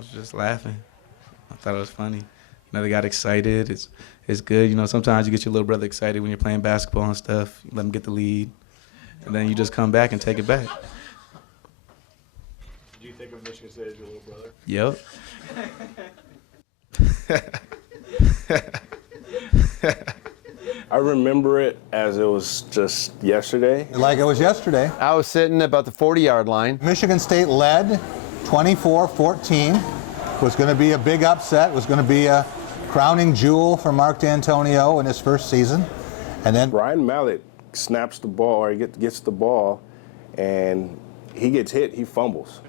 was just laughing. I thought it was funny. They got excited. It's good. Sometimes you get your little brother excited when you're playing basketball and stuff. You let him get the lead, and then you just come back and take it back. Do you think of Michigan State as your little brother? Yep. I remember it as it was just yesterday. Like it was yesterday. I was sitting about the 40-yard line. Michigan State led 24-14. Was going to be a big upset. Was going to be a crowning jewel for Mark D'Antonio in his first season. And then Ryan Mallett snaps the ball, or he gets the ball, and he gets hit, he fumbles.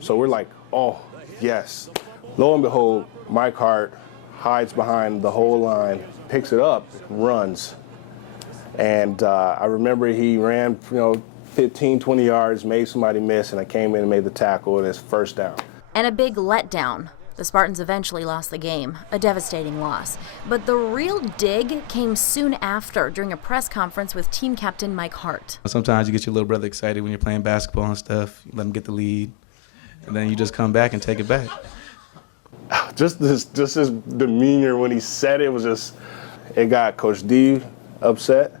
So we're like, oh, yes. Lo and behold, Mike Hart hides behind the whole line, picks it up, runs. And I remember he ran, 15, 20 yards, made somebody miss, and I came in and made the tackle, and it's first down. And a big letdown. The Spartans eventually lost the game, a devastating loss. But the real dig came soon after during a press conference with team captain Mike Hart. Sometimes you get your little brother excited when you're playing basketball and stuff. You let him get the lead, and then you just come back and take it back. Just his demeanor when he said it was just, it got Coach D upset,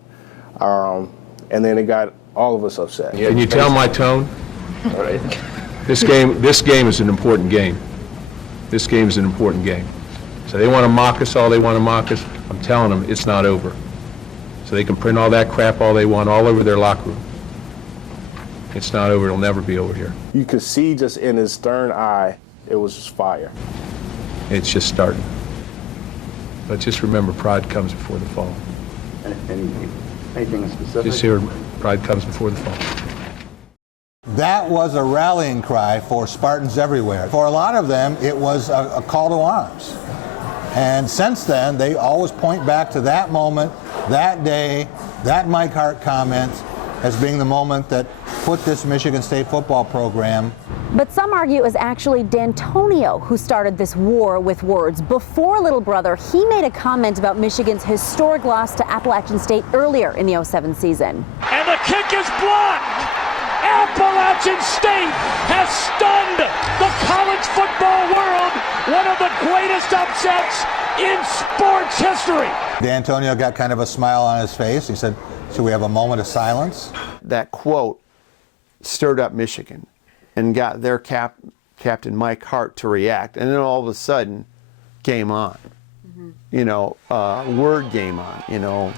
and then it got all of us upset. Can you tell my tone? All right. This game is an important game. This game is an important game. So they want to mock us all they want to mock us. I'm telling them it's not over. So they can print all that crap all they want all over their locker room. It's not over. It'll never be over here. You could see just in his stern eye, it was just fire. It's just starting. But just remember, pride comes before the fall. Anything specific? Just here, pride comes before the fall. that was a rallying cry for Spartans everywhere. For a lot of them, it was a call to arms. And since then, they always point back to that moment, that day, that Mike Hart comment as being the moment that put this Michigan State football program. But some argue it was actually D'Antonio who started this war with words. Before Little Brother, he made a comment about Michigan's historic loss to Appalachian State earlier in the '07 season. And the kick is blocked! Appalachian State has stunned the college football world, one of the greatest upsets in sports history. D'Antonio got kind of a smile on his face. He said, should we have a moment of silence? That quote stirred up Michigan and got their captain Mike Hart to react, and then all of a sudden, game on. Mm-hmm. You know, word game on, you know,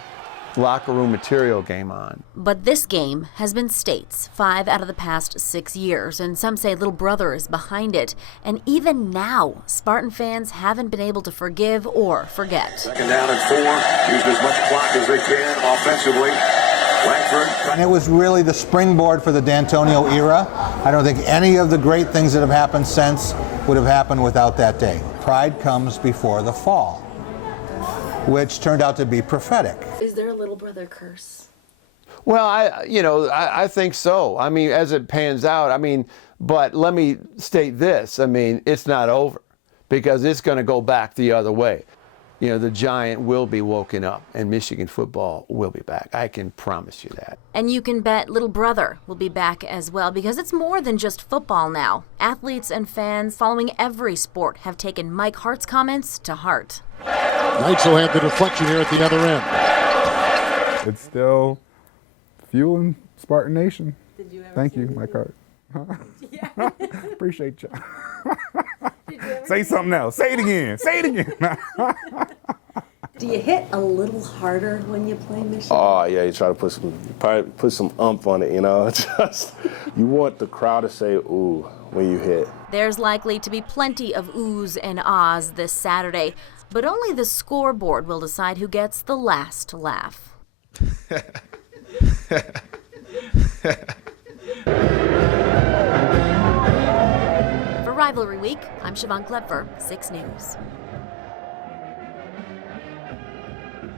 locker room material game on. But this game has been State's 5 out of the past 6 years, and some say Little Brother is behind it. And even now, Spartan fans haven't been able to forgive or forget. Second down and 4. Use as much clock as they can offensively. Langford. And it was really the springboard for the D'Antonio era. I don't think any of the great things that have happened since would have happened without that day. Pride comes before the fall, which turned out to be prophetic. Is there a Little Brother curse? Well, I think so. I mean, as it pans out, I mean, but let me state this. I mean, it's not over because it's going to go back the other way. You know, the giant will be woken up and Michigan football will be back. I can promise you that. And you can bet Little Brother will be back as well, because it's more than just football now. Athletes and fans following every sport have taken Mike Hart's comments to heart. Knights will have the deflection here at the other end. It's still fueling Spartan Nation. Did you ever Thank you, Mike Hart. Yeah. Appreciate you. Say something else. Say it again. Say it again. Do you hit a little harder when you play Michigan? Oh yeah, you try to put some umph on it, you know. Just you want the crowd to say ooh when you hit. There's likely to be plenty of oohs and ahs this Saturday, but only the scoreboard will decide who gets the last laugh. For Rivalry Week, I'm Siobhan Klepfer, 6 News.